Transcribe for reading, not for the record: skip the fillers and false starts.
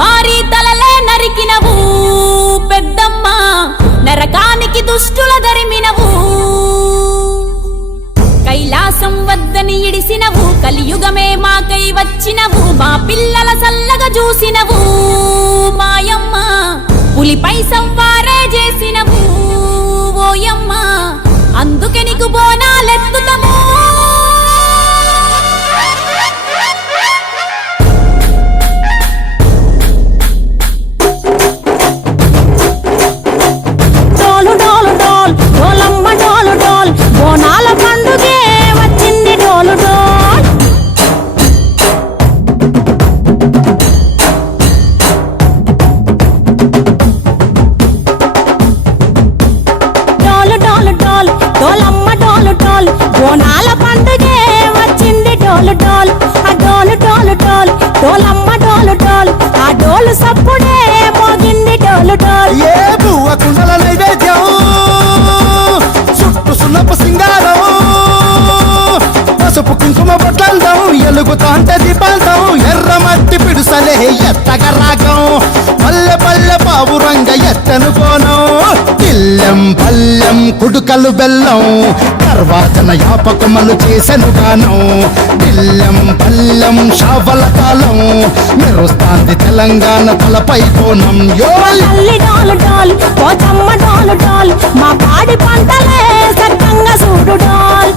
మారి తలలే నరికినవు పెద్దమ్మ నరకానికి దుష్టుల దరిమినవు కైలాసం వద్దని ఇడిసినవు కలియుగమే మాకై వచ్చినవు మా పిల్లల సల్లగా చూసినవు మాయమ్మ పులిపై సంవారే చేసినవు ఓయమ్మ అందుకే నీకు బోనాలెత్తుతము డోలు డోలు డోల్ డోలమ్మ డోలు డోల్ బోనాల పండుగే వచ్చింది డోలు డోల్ డోలు డోలు డోల్ డోలమ్మ డోలు డోల్ బోనాల పండుగే వచ్చింది డోలు డోల్ ఆ డోలు డోలు డోల్ డోలమ్మ డోలు డోల్ ఆ డోలు సప్పుడే మోగింది డోలు డోల్ ఏ బువ్వ కుండల నైవేద్యం చుట్టు సున్నపు సింగారం పసుపు కుంకుమ బొట్లందం ఎలుగుతాంటే దీపాంతం ఎర్ర మట్టి పిడుసలే ఎత్తగ రాగం పల్లె పల్లె పావురంగ ఎత్తను కోనం ఇల్లెం పల్లెం కుడుకలు బెల్లం తర్వాతన యాపకమలు చేసెను గానం ఇల్లెం పల్లెం షావల కాలం మెరుస్తాంది తెలంగాణ తలపై కోణం యో తల్లి డోలు డోల్ పోచమ్మ డోలు డోల్ మా పాడి పంటలే సక్కంగా చూడు డోల్